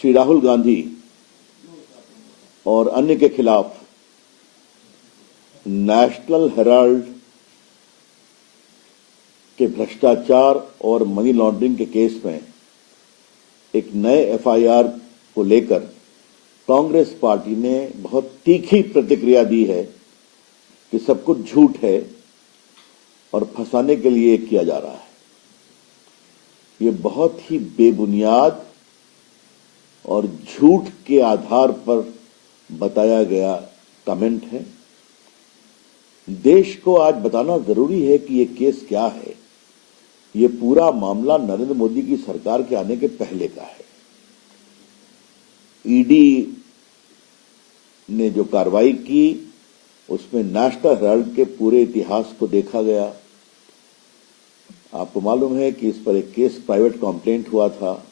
श्री राहुल गांधी और अन्य के खिलाफ नेशनल हेराल्ड के भ्रष्टाचार और मनी लॉन्ड्रिंग के केस में एक नए एफआईआर को लेकर कांग्रेस पार्टी ने बहुत तीखी प्रतिक्रिया दी है कि सब कुछ झूठ है और फंसाने के लिए किया जा रहा है। ये बहुत ही बेबुनियाद और झूठ के आधार पर बताया गया कमेंट है। देश को आज बताना जरूरी है कि ये केस क्या है। ये पूरा मामला नरेंद्र मोदी की सरकार के आने के पहले का है। ईडी ने जो कार्रवाई की उसमें नेशनल हेराल्ड के पूरे इतिहास को देखा गया। आपको मालूम है कि इस पर एक केस प्राइवेट कंप्लेंट हुआ था।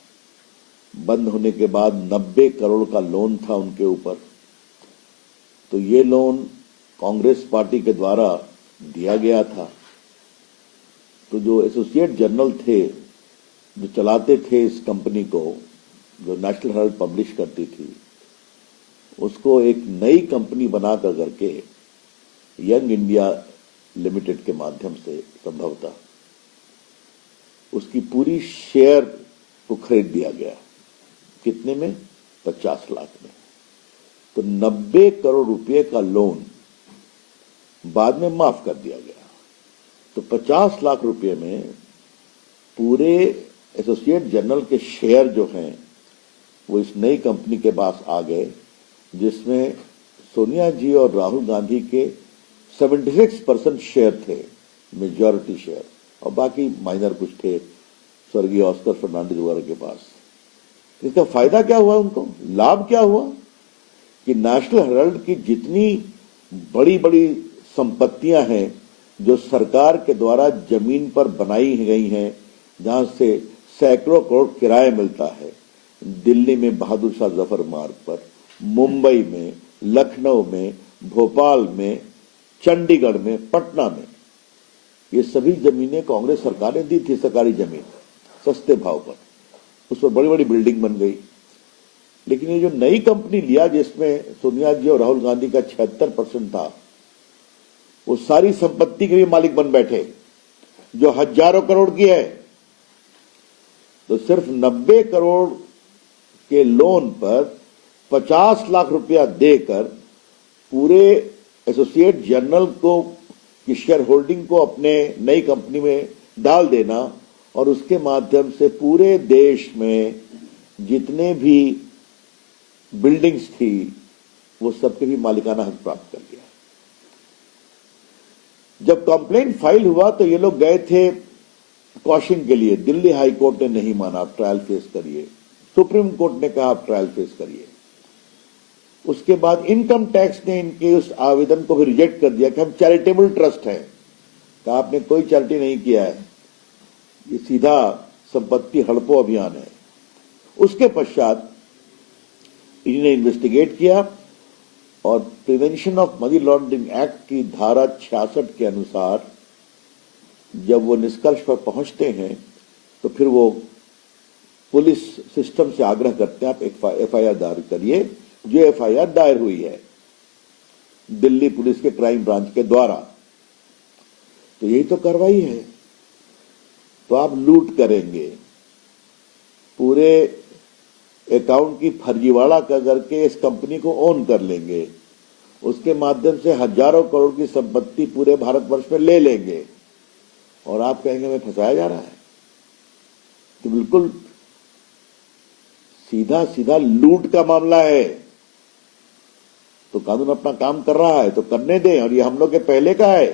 बंद होने के बाद 90 करोड़ का लोन था उनके ऊपर। तो ये लोन कांग्रेस पार्टी के द्वारा दिया गया था। तो जो एसोसिएट जर्नल थे, जो चलाते थे इस कंपनी को, जो नेशनल हेराल्ड पब्लिश करती थी, उसको एक नई कंपनी बनाकर करके यंग इंडिया लिमिटेड के माध्यम से संभवतः उसकी पूरी शेयर को खरीद दिया गया। कितने में? 50 लाख में। तो 90 करोड़ रुपए का लोन बाद में माफ कर दिया गया। तो 50 लाख रुपए में पूरे एसोसिएट जर्नल के शेयर जो हैं वो इस नई कंपनी के पास आ गए, जिसमें सोनिया जी और राहुल गांधी के 76% शेयर थे, मेजॉरिटी शेयर, और बाकी माइनर कुछ थे स्वर्गीय ऑस्कर फर्नांडिस वगैरह के पास। इसका फायदा क्या हुआ उनको? लाभ क्या हुआ कि नेशनल हेराल्ड की जितनी बड़ी बड़ी संपत्तियां हैं जो सरकार के द्वारा जमीन पर बनाई गई हैं, जहां से सैकड़ों करोड़ किराया मिलता है, दिल्ली में बहादुर शाह जफर मार्ग पर, मुंबई में, लखनऊ में, भोपाल में, चंडीगढ़ में, पटना में, ये सभी जमीनें कांग्रेस सरकार ने दी थी, सरकारी जमीन सस्ते भाव पर। उस पर बड़ी बड़ी बिल्डिंग बन गई। लेकिन ये जो नई कंपनी लिया जिसमें सोनिया जी और राहुल गांधी का 76% था, वो सारी संपत्ति के भी मालिक बन बैठे, जो हजारों करोड़ की है। तो सिर्फ 90 करोड़ के लोन पर 50 लाख रुपया देकर पूरे एसोसिएट जर्नल को की शेयर होल्डिंग को अपने नई कंपनी में डाल देना और उसके माध्यम से पूरे देश में जितने भी बिल्डिंग्स थी वो सबके भी मालिकाना हक प्राप्त कर लिया। जब कंप्लेंट फाइल हुआ तो ये लोग गए थे क्वॉशिंग के लिए। दिल्ली हाई कोर्ट ने नहीं माना, आप ट्रायल फेस करिए। सुप्रीम कोर्ट ने कहा आप ट्रायल फेस करिए। उसके बाद इनकम टैक्स ने इनके उस आवेदन को भी रिजेक्ट कर दिया कि हम चैरिटेबल ट्रस्ट हैं। कहा आपने कोई चैरिटी नहीं किया है, ये सीधा संपत्ति हड़पो अभियान है। उसके पश्चात इन्होंने इन्वेस्टिगेट किया और prevention of money laundering act की धारा 66 के अनुसार जब वो निष्कर्ष पर पहुंचते हैं तो फिर वो पुलिस सिस्टम से आग्रह करते हैं आप एफआईआर दायर करिए। जो एफआईआर दायर हुई है दिल्ली पुलिस के क्राइम ब्रांच के द्वारा। तो यही तो कार्रवाई है। तो आप लूट करेंगे, पूरे अकाउंट की फर्जीवाड़ा करके इस कंपनी को ओन कर लेंगे, उसके माध्यम से हजारों करोड़ की संपत्ति पूरे भारतवर्ष में ले लेंगे और आप कहेंगे हमें फंसाया जा रहा है। तो बिल्कुल सीधा सीधा लूट का मामला है। तो कानून अपना काम कर रहा है तो करने दें, और ये हम लोग के पहले का है।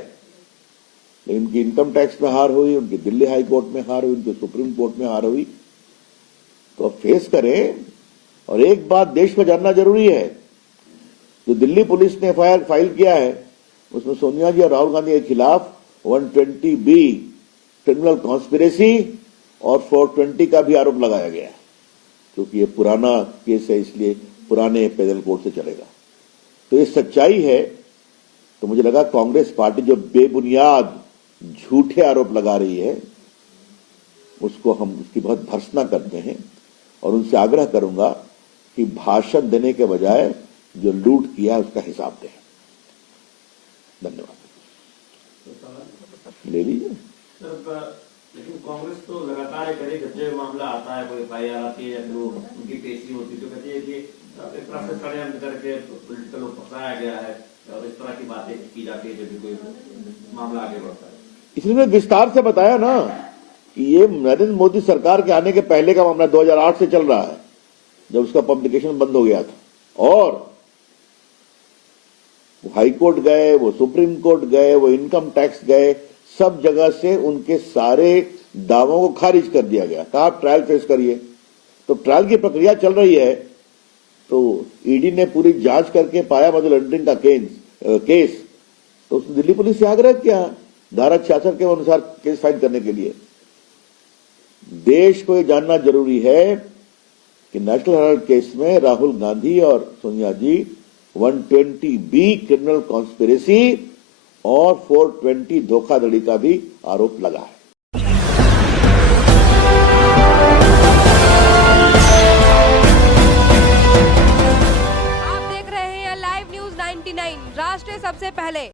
लेकिन उनकी इनकम टैक्स में हार हुई, उनकी दिल्ली हाई कोर्ट में हार हुई, उनकी सुप्रीम कोर्ट में हार हुई। तो अब फेस करें। और एक बात देश को जानना जरूरी है, जो दिल्ली पुलिस ने एफआईआर फाइल किया है उसमें सोनिया जी और राहुल गांधी के खिलाफ 120B क्रिमिनल कॉन्स्पिरेसी और 420 का भी आरोप लगाया गया है, क्योंकि ये पुराना केस है, इसलिए पुराने पेनल कोड से चलेगा। तो ये सच्चाई है। तो मुझे लगा कांग्रेस पार्टी जो बेबुनियाद झूठे आरोप लगा रही है उसको हम उसकी बहुत भर्त्सना करते हैं और उनसे आग्रह करूंगा कि भाषण देने के बजाय जो लूट किया उसका हिसाब दें। धन्यवाद। ले लीजिए। लेकिन कांग्रेस तो लगातार करे जब जब मामला आता है, कोई एफआईआर आती है या फिर उनकी पेशी होती है तो कहती है कि एक तरह से षड्यंत्र करके पॉलिटिकल को फंसाया गया है और इस तरह की बातें की जाती है जब भी कोई मामला आगे बढ़ता है। इसलिए मैं विस्तार से बताया ना कि ये नरेंद्र मोदी सरकार के आने के पहले का मामला 2008 से चल रहा है, जब उसका पब्लिकेशन बंद हो गया था। और वो हाई कोर्ट गए, वो सुप्रीम कोर्ट गए, वो इनकम टैक्स गए, सब जगह से उनके सारे दावों को खारिज कर दिया गया। कहा आप ट्रायल फेस करिए। तो ट्रायल की प्रक्रिया चल रही है। तो ईडी ने पूरी जांच करके पाया मनी लॉन्ड्रिंग का केस, तो उसने दिल्ली पुलिस से आग्रह किया धारा 66 के अनुसार केस फाइल करने के लिए। देश को यह जानना जरूरी है कि नेशनल हेराल्ड केस में राहुल गांधी और सोनिया जी 120B क्रिमिनल कॉन्स्पिरेसी और 420 धोखाधड़ी का भी आरोप लगा है। आप देख रहे हैं लाइव न्यूज 99, राष्ट्र सबसे पहले।